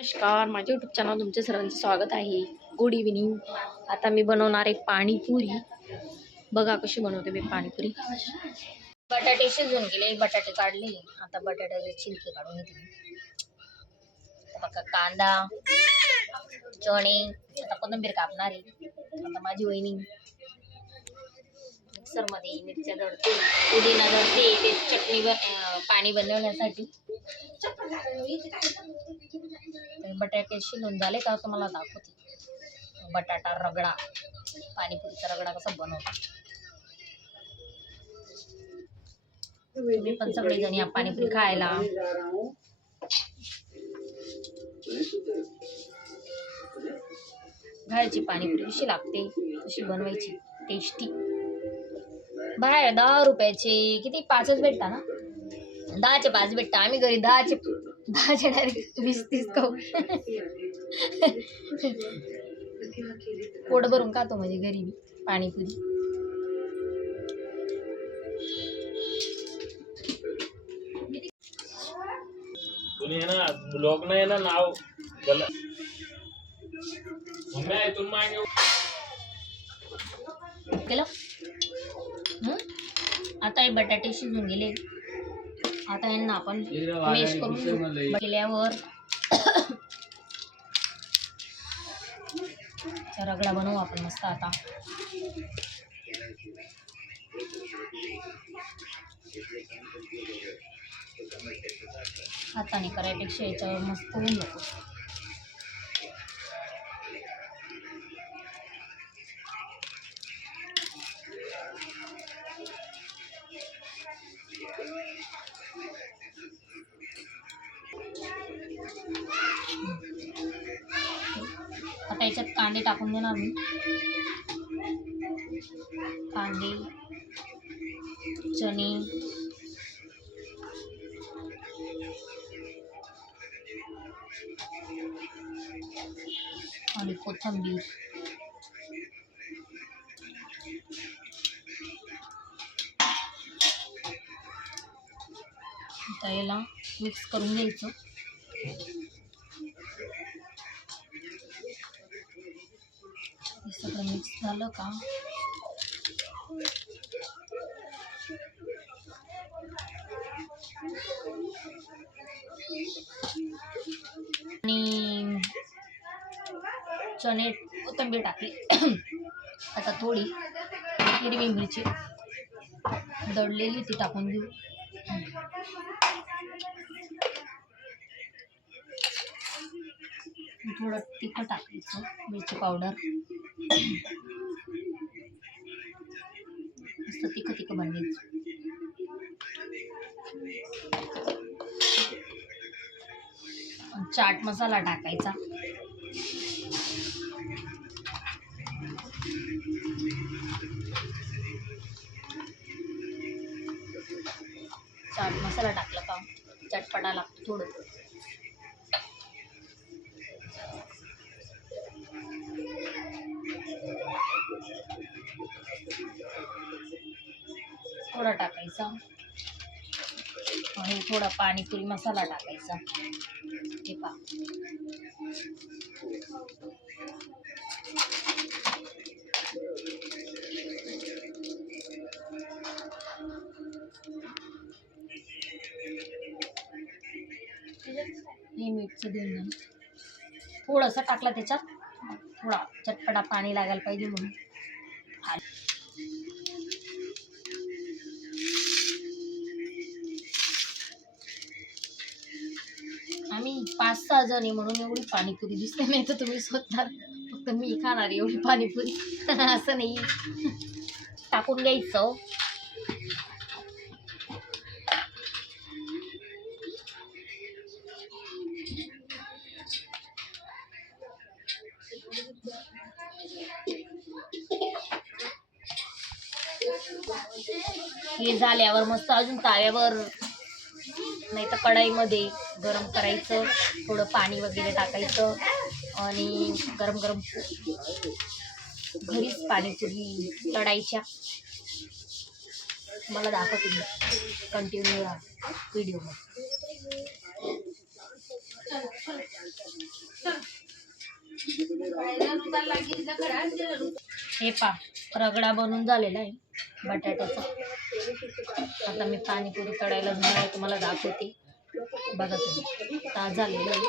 नमस्कार, माझ्या YouTube channel तुमचे सर्वांचे स्वागत आहे. Good evening. आता मी बनवणार आहे पाणीपुरी. बघा कशी बनवते मी पाणीपुरी. बटाटे शिजून गेले, बटाटे काढले. आता बटाट्याचे छिलके काढून घेते. बघा कांदा, चणे, आता कोथिंबीर कापणार आहे. आता माझी वहिनी मिक्सरमध्ये मिरच्या दळते, पुदिना दळते, ते चटणी पाणी बनवण्यासाठी. बटाटे शिजून झाले का तुम्हाला दाखवते. बटाटा रगडा, पाणीपुरीचा रगडा कसा बनवतो. तुम्ही पण सगळे जण या पाणीपुरी खायला. बाहेरची पाणीपुरी कशी लागते तशी बनवायची, टेस्टी. बाहेर 10 रुपयाचे किती 5च भेटता ना, 10चे 5 भेटता. आम्ही घरी 10चे डायरेक्ट 20-30 खाऊ. पोट भरून खातो म्हणजे घरी पाणीपुरी. तुम्ही ना ब्लॉग नाही ना नाव गलत मम्मी इथून मागे केलं. आता हे बटाटे शिजून गेले. आता यांना आपण मॅश करून केल्यावर रगडा बनवू आपण मस्त. आता हाताने करायपेक्षा याच्यावर मस्त होऊन जातो. आता याच्यात कांदे टाकून देणार मी. कांदे, चणे, आणि कोथिंबीर. आता याला मिक्स करून घ्यायचं. हे सगळं मिक्स झालं का आणि चणे, कोथिंबीर टाकली. आता थोडी हिरवी मिरची दळलेली ती टाकून देऊ. थोडं तिखट टाकायचं, मिरची पावडर. मस्त तिखट बनवायचं. चाट मसाला टाकायचा. चाट मसाला टाकला का चटपटा लागतो थोडं. थोडा टाकायचा आणि थोडा पाणीपुरी मसाला टाकायचा. हे पहा, हे मीठचं देऊन थोडंसं टाकलं त्याच्यात. थोडा चटपटा पाणी लागायला पाहिजे म्हणून. आम्ही 5-6 जण आहे म्हणून एवढी पाणीपुरी दिसते. नाही तर तुम्ही स्वतः फक्त मी खाणार एवढी पाणीपुरी असं नाही. टाकून घ्यायचं. हे झाल्यावर मस्त अजून ताव्यावर नाही तर कढाईमध्ये गरम करायचं. थोडं पाणी वगैरे टाकायचं आणि गरम गरम घरीच पाणीपुरी तळायच्या. मला दाखवते मी कंटिन्यू व्हिडिओ मध्ये. हे पा रगडा बनून झालेला आहे बटाट्याचा. आता मी पाणीपुरी तळायला घेणार आहे, तुम्हाला दाखवते. बघा तुम्ही ताज झालेलं आहे.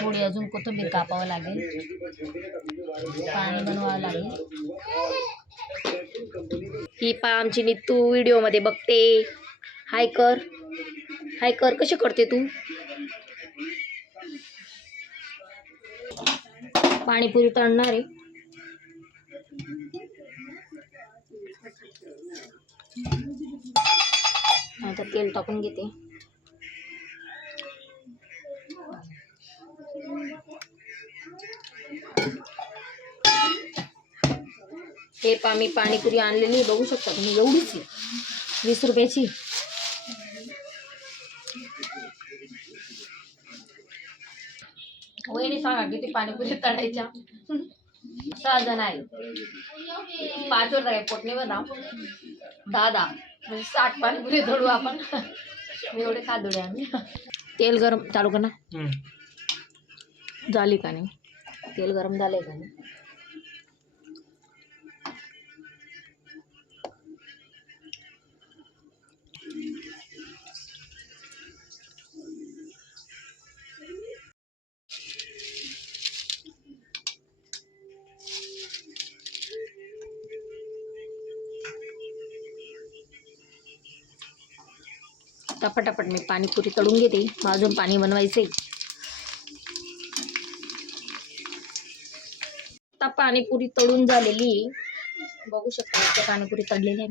थोडी अजून कोथिंबीर कापावं लागेल, पाणी बनवावं लागेल. ही पा आमची नितू व्हिडिओमध्ये बघते. हाय कर, हाय कर. कशी करते तू? पाणीपुरी तळणार आहे. आता तेल टाकून घेते. हे पा मी पाणीपुरी आणलेली बघू शकता तुम्ही, एवढीच आहे, 20 रुपयाची. वहिनी सांगा किती पाणीपुरी तळायच्या? 6 जण आहे. 5 वर आहे पोटने बघा. 10 म्हणजे 60 पाणीपुरी तळू आपण. एवढे खादुडे आम्ही. तेल गरम चालू कर ना. झाली का नाही? तेल गरम झालंय का नाही? आता पटापट मी पाणीपुरी तळून घेते. अजून पाणी बनवायचे. आता पाणीपुरी तळून झालेली बघू शकता. आता पाणीपुरी तळलेली आहे.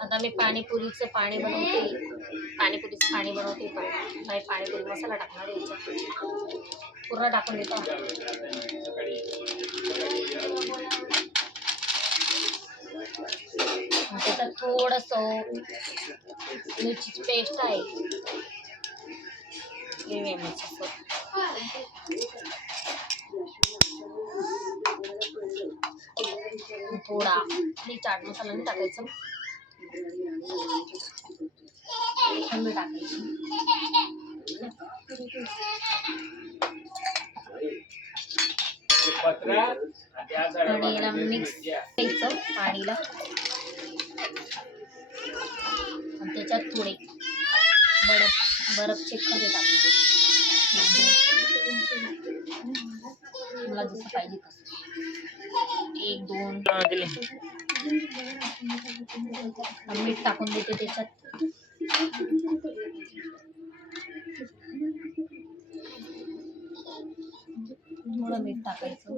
आता मी पाणीपुरीचं पाणी बनवते. पाणीपुरीचं पाणी बनवते. पाणीपुरी मसाला टाकणार आहे याच्यात. पूर्ण टाकून देतो. त्याच्यात थोडस मिरचीची पेस्ट आहे. हिरव्या मिरचीचं. थोडा चाट मसाला नाही टाकायचा. थंड टाकायचं. आणि याला मिक्स करायचं पाणीला. आणि त्याच्यात थोडे बर्फचे खडे टाकले. मला जसं पाहिजे तसं 1-2 दिले. मीठ टाकून देते त्याच्यात. थोडं मीठ टाकायचं.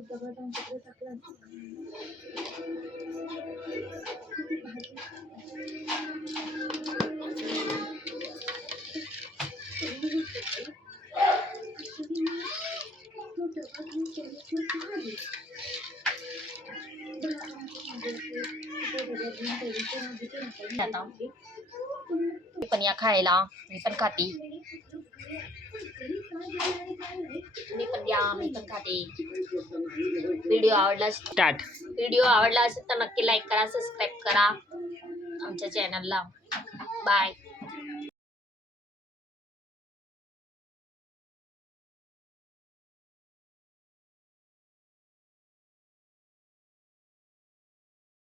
आता मी पण या खायला. मी पण खाते. मी पण खाते. व्हिडिओ आवडला असेल तर नक्की लाईक करा, सबस्क्राईब करा आमच्या चॅनलला. बाय.